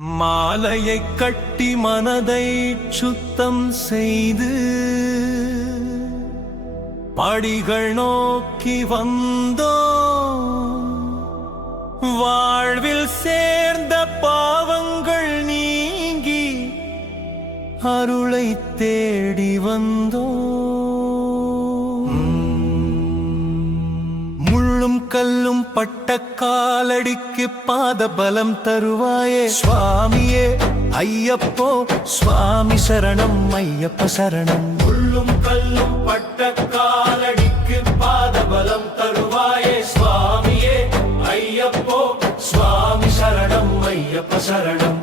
மாலையை கட்டி மனதை சுத்தம் செய்து படிகள் நோக்கி வந்தோ வாழ்வில் சேர்ந்த பாவங்கள் நீங்கி அருளை தேடி வந்தோ. கல்லும் பட்ட காலடிக்கு பாத பலம் தருவாயே. சுவாமியே ஐயப்போ சுவாமி சரணம் ஐயப்ப சரணம். முள்ளும் கல்லும் பட்ட காலடிக்கு பாத பலம் தருவாயே. சுவாமியே ஐயப்போ சுவாமி சரணம் ஐயப்ப சரணம்.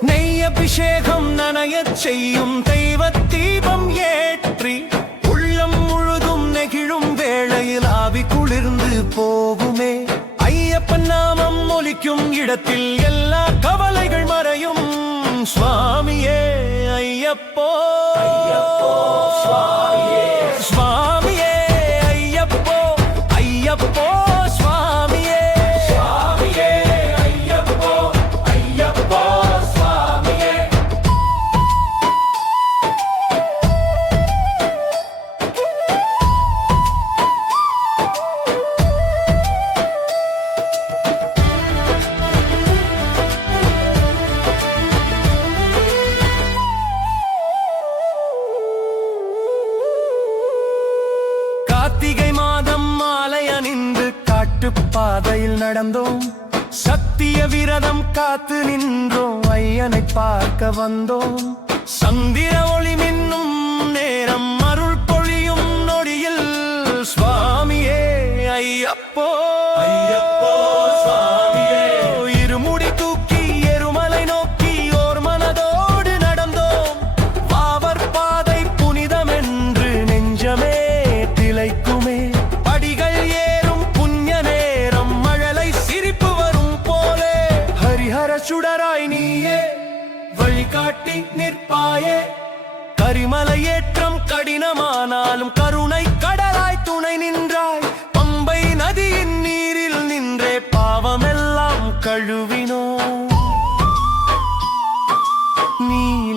நெய் அபிஷேகம் நனையச் செய்யும் தெய்வ தீபம் ஏற்றி உள்ளம் முழுதும் நெகிழும் வேளையில் ஆவி குளிர்ந்து போகுமே ஐயப்பன் நாமம் ஒலிக்கும் இடத்தில் எல்லா கவலைகள் மறையும். சுவாமியே ஐயப்போ. ஐயப்போ சுவாமி. காட்டுப்பாதையில் நடந்தோம். சத்திய விரதம் காத்து நின்றோம். ஐயனை பார்க்க வந்தோம். சந்திர ஒளி மின்னும் நேரம்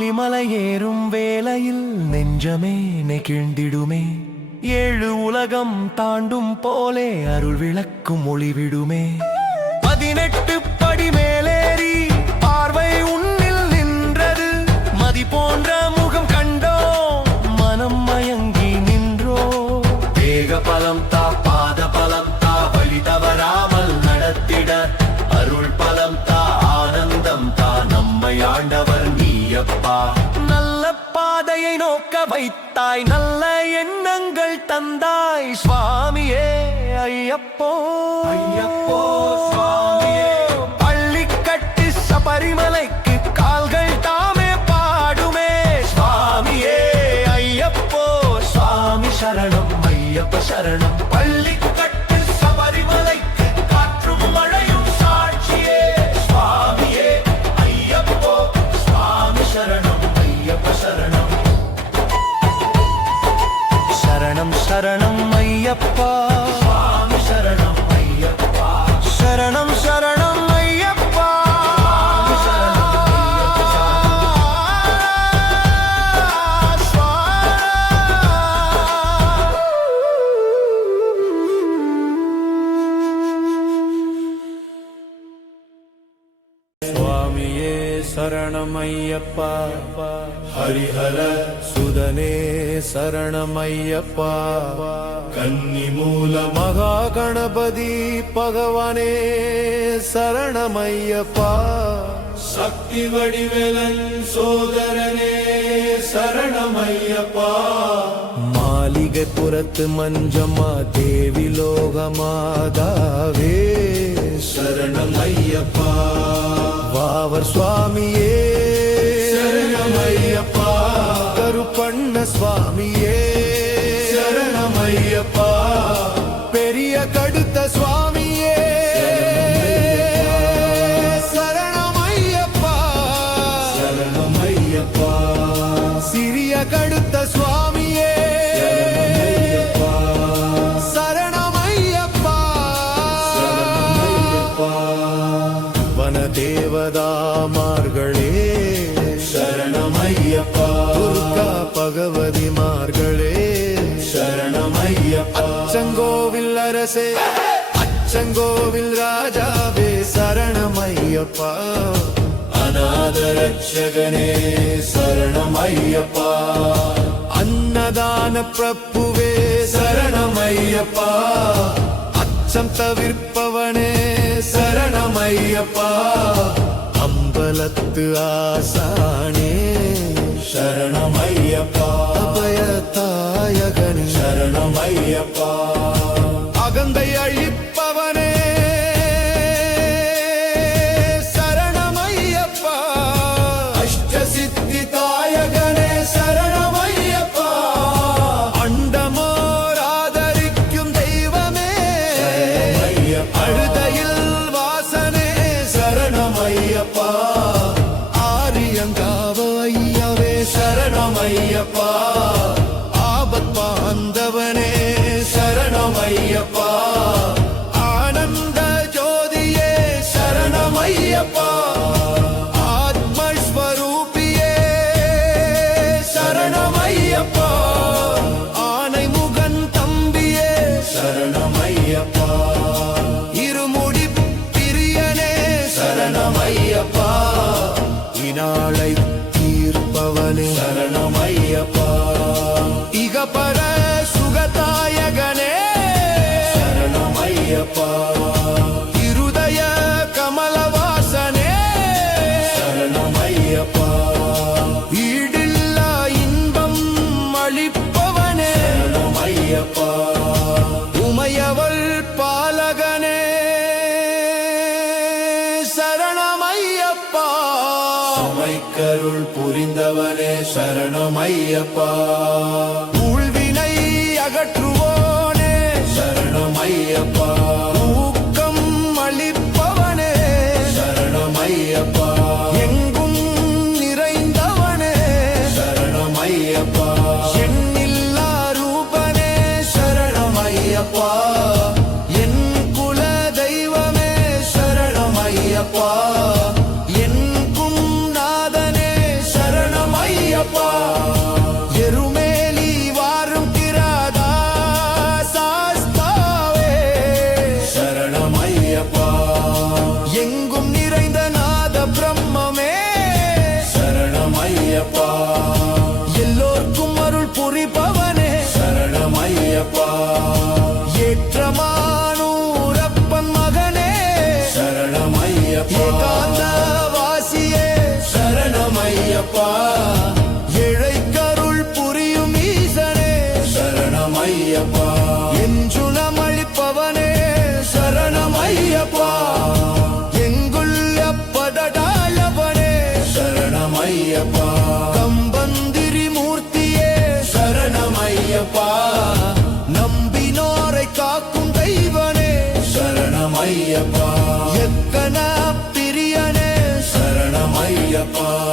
கொல்லிமலையேறும் ஏறும் வேளையில் நெஞ்சமே நெகிழ்ந்திடுமே. ஏழு உலகம் தாண்டும் போலே அருள் விளக்கும் ஒளிவிடுமே. பதினெட்டு படி மேலேறி பார்வை உன்னில் நின்றது. மதி போன்ற நோக்க வைத்தாய் நல்ல எண்ணங்கள் தந்தாய் சுவாமியே ஐயப்போ. ஐயப்போ சுவாமியே. பள்ளி கட்டி சபரிமலைக்கு கால்கள் தாமே பாடுமே. சுவாமியே ஐயப்போ. சுவாமி சரணம் ஐயப்ப சரணம். சரணமையப்பா. ஹரிஹர சுதனே சரணமையப்பா. கன்னி மூல மகா கணபதி பகவானே சரணமையப்பா. சக்தி வடிவெலன் சோதரனே சரணமையப்பா. மாளிகை புறத்து மஞ்சம்மா தேவி லோகமாதாவே சரணமையப்பா. வாவர் சுவாமியே சரணம் ஐயப்பா கருப்பண்ண சுவாமியே. சரணம் பகவதி மார்களே சரணமையப்பா. அச்சங்கோவில் அரசே அச்சங்கோவில் ராஜாவே சரணமையப்பா. அநாதரட்சகனே சரணமையப்பா. அன்னதான பிரப்புவே சரணமையப்பா. அச்சம் தவிர்ப்பவனே சரணமையப்பா. அம்பலத்து ஆசானே. சரணமையப்பா. அபய தாயகன் சரணமையப்பா. அகந்தைய Mustafa பர சுகதாயகனே. சரணமையப்பா. இருதய கமலவாசனே. சரணமையப்பா. ஈடில்லா இன்பம் அளிப்பவனே. சரணமையப்பா. உமையவள் பாலகனே. சரணமையப்பா. சமைக்கருள் புரிந்தவனே சரணமையப்பா. காப்பாற்றுவோனே சரணம் ஐயப்பா. apart. Oh.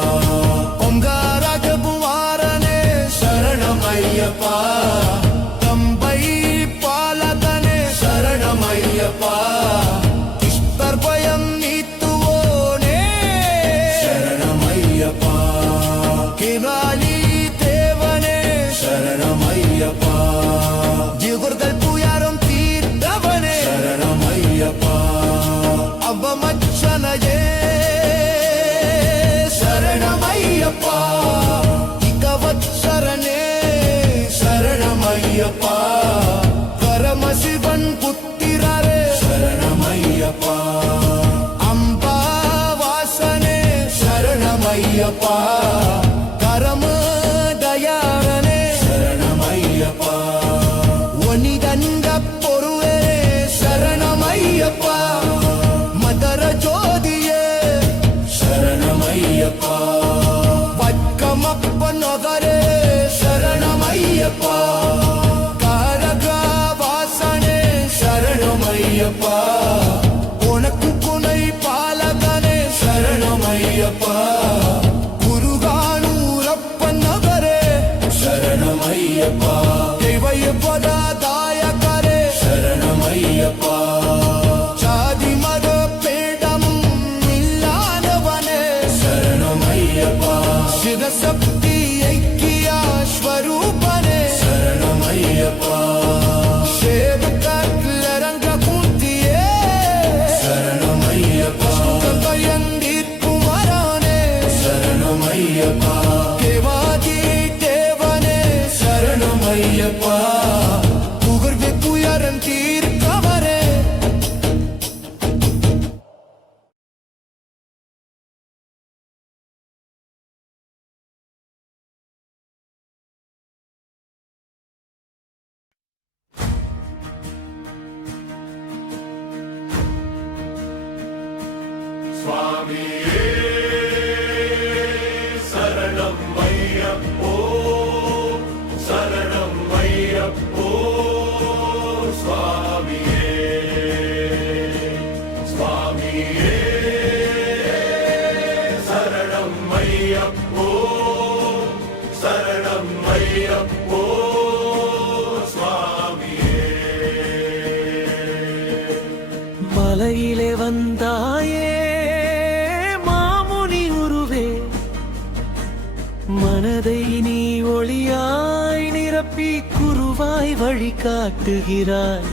மனதை நீ ஒளியாய் நிரப்பி குருவாய் வழி காட்டுகிறாய்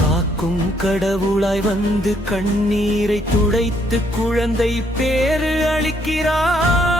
காக்கும் கடவுளாய் வந்து கண்ணீரை துடைத்து குழந்தை பேறு அளிக்கிறாய்.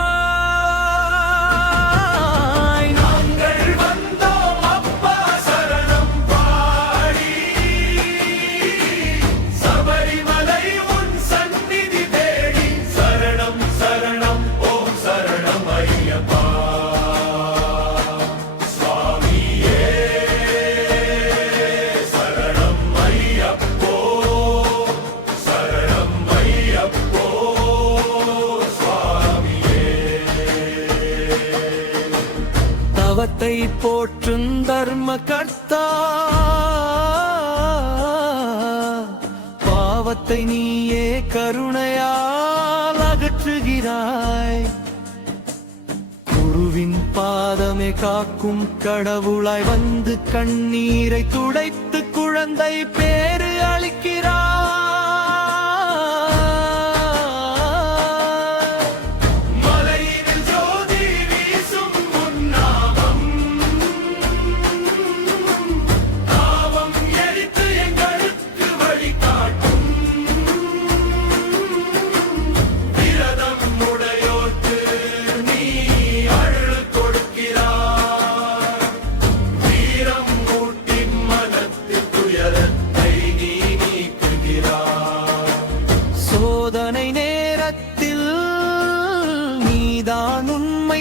பாவத்தை நீயே கருணையால் அகற்றுகிறாய். குருவின் பாதமே காக்கும் கடவுளாய் வந்து கண்ணீரை துடைத்து குழந்தை பேரு அளிக்கிறாய்.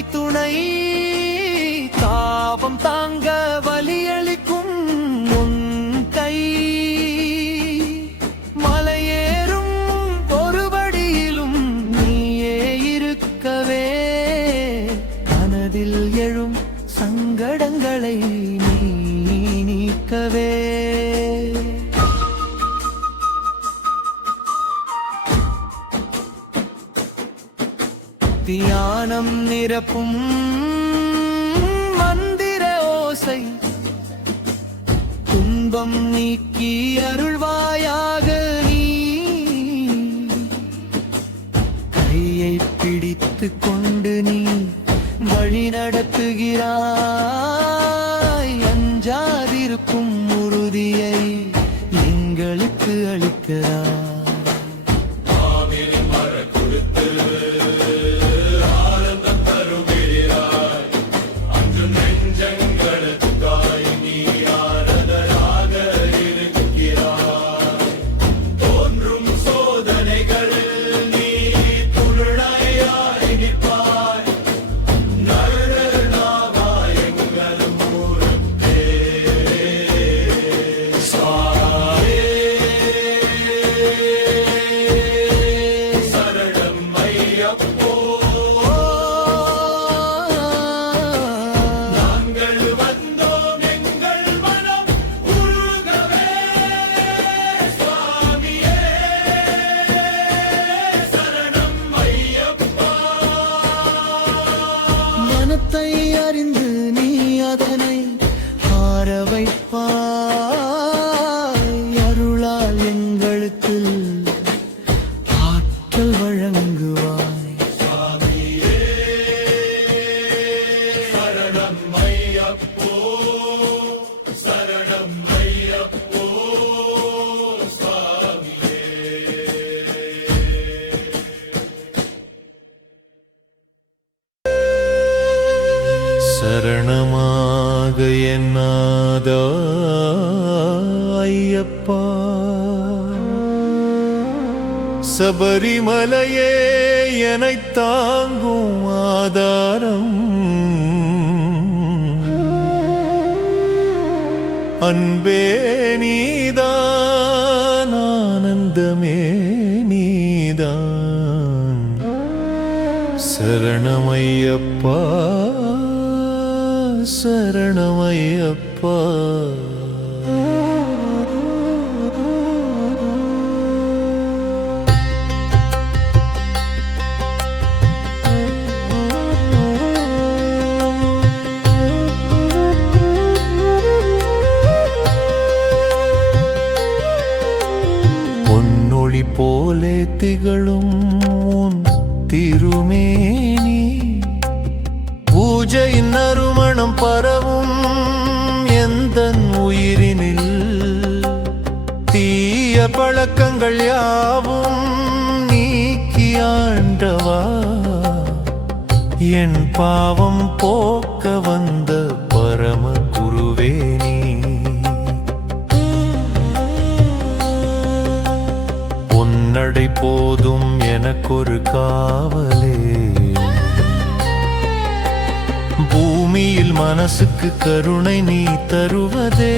துணை தாபம் தாங்க it up. ஞானத்தை அறிந்து நீ அதனை ஆரவை சரணமையப்பா சரணமையப்பா. பொன்னொழி போலே திகழும் உன் திருமே. நறுமணம் பரவும் எந்த உயிரினில்? தீய பழக்கங்கள் யாவும் நீக்கி ஆண்டவா? என் பாவம் போக்க வந்த பரம குருவே நீ. பொன்னடை போதும் எனக்கொரு காவலே. பூமியில் மனசுக்கு கருணை நீ தருவதே.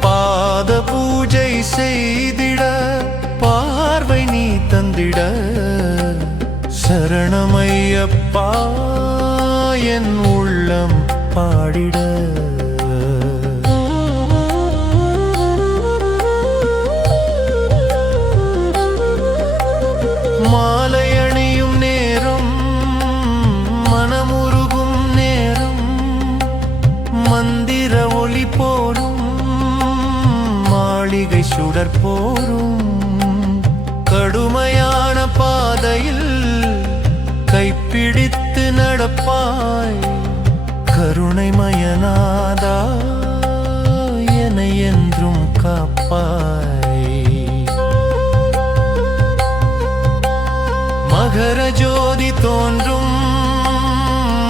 பாத பூஜை செய்திட பார்வை நீ தந்திட. சரணமையப்பா என் உள்ளம் பாடிட. மாளிகை சுடர் போரும். கடுமையான பாதையில் கைப்பிடித்து நடப்பாய். கருணை மயனாதா என என்றும் காப்பாய். மகர ஜோதி தோன்றும்.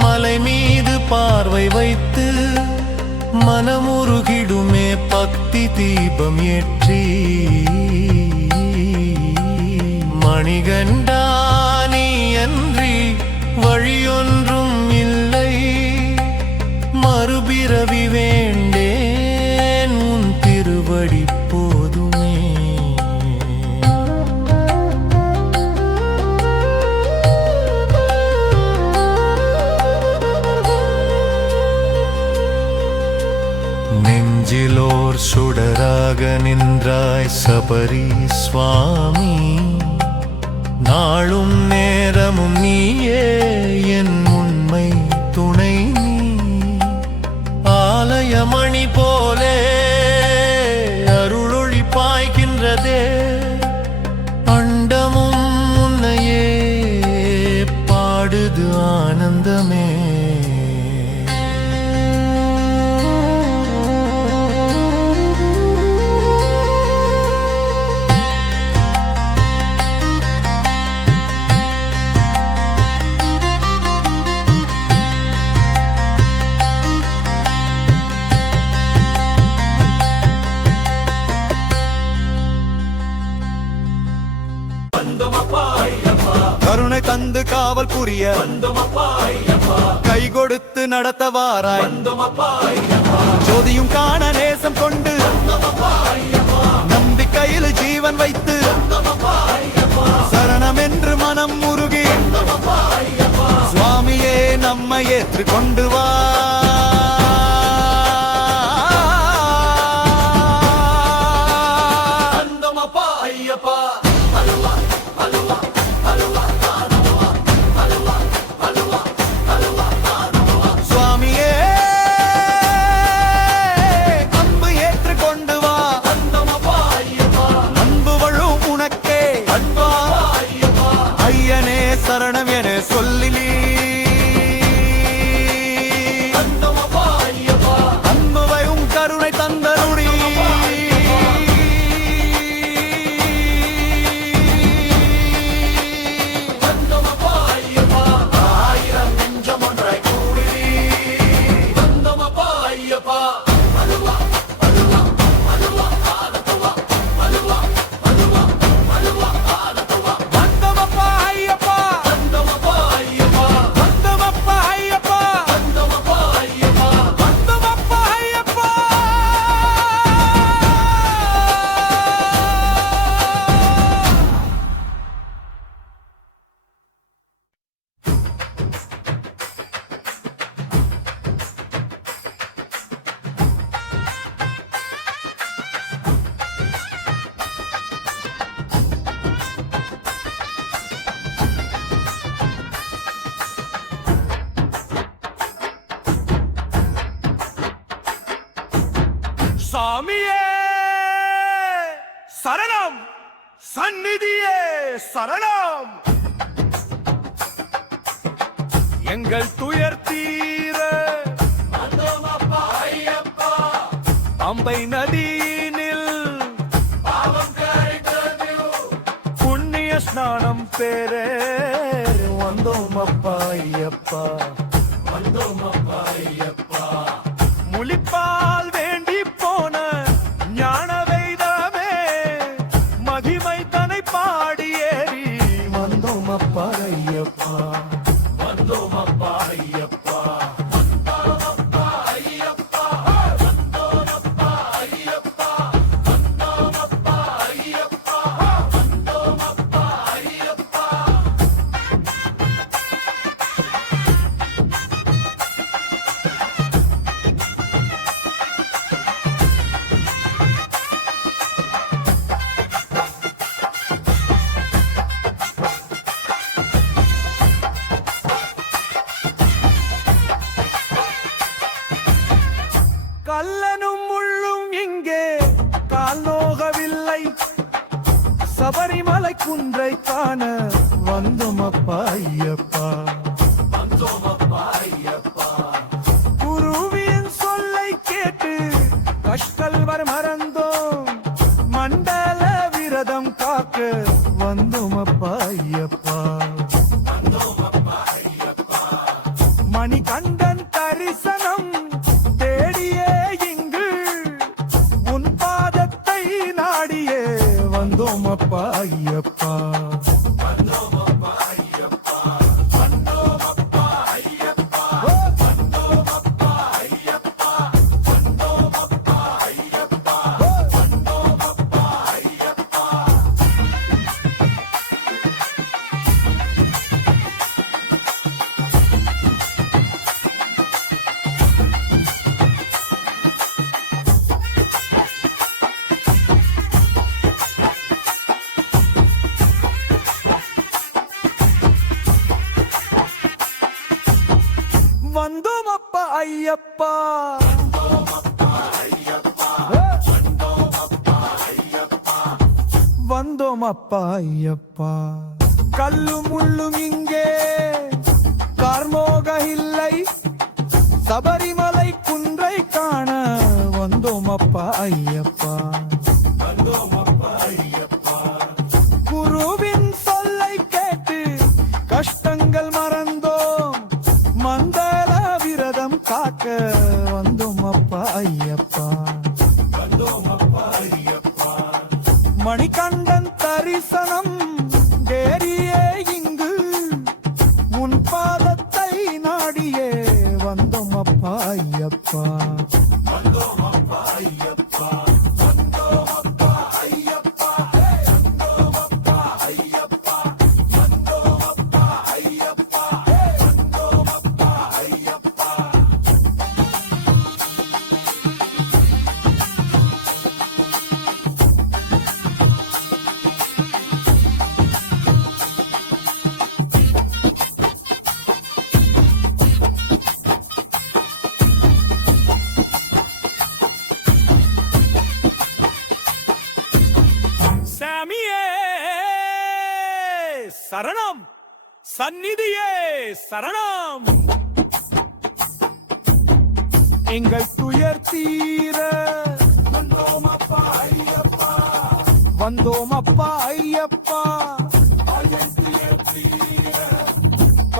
மலை மீது பார்வை வைத்து மனமுரு பக்தி தீபம் ஏற்றி மணிகண்டா நீ அன்றி வழியொன்றும் இல்லை. மறுபிறவி வேண்டேன் சுடராக நின்றாய் சபரி சுவாமி. நாளும் நேரமும் நீயே என் உண்மை துணை நீ. ஆலயமணி போலே வந்து காவல் புரிய கை கொடுத்து நடத்த வாராய் ஜோதியும் காண நேசம் கொண்டு. நம்பிக்கையில் ஜீவன் வைத்து. சரணம் என்று மனம் முருகி சுவாமியே நம்மை ஏற்று கொண்டு வா. சரணம் என சொல்லிலீ சரணம். எங்கள் துயர் தீர அம்பை நதி ஐயப்பா. வந்தோம் அப்பா ஐயப்பா. கல்லும் முள்ளும் இங்கே. கார்மோக இல்லை. சபரிமலை குன்றை காண வந்தோம் அப்பா ஐயப்பா. வந்தோம்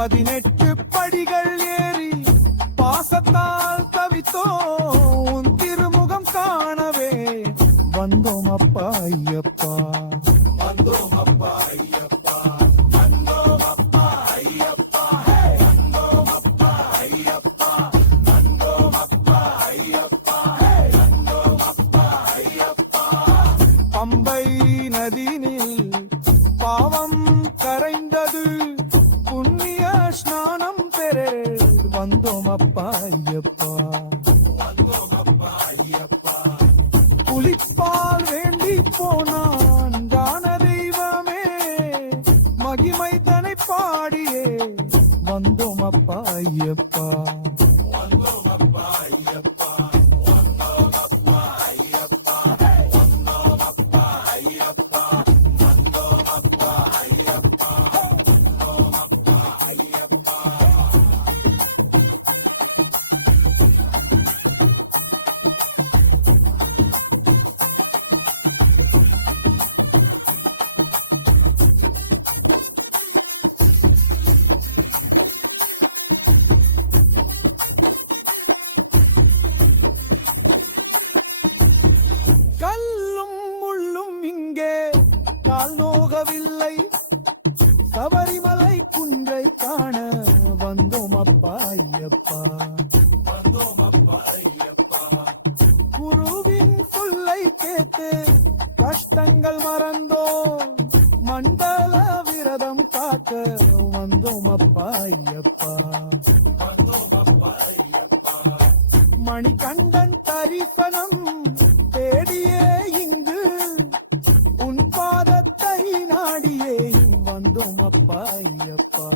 பதினெட்டு படிகள் ஏறி பாசத்தால் தவித்தோம் திருமுகம் காணவே வந்தோம் அப்பா ஐயப்பா. ஐயப்பா. புலிப்பால் வேண்டி போனான் தான தெய்வமே மகிமை தனை பாடியே. வந்தோம் அப்பா ஐயப்பா. பார்க்க வந்தோம் அப்பா ஐயப்பா. மணிகண்டன் தரிசனம் தேடியே இங்கு. உன் பாதத்தை நாடியே வந்தோம் அப்பா ஐயப்பா.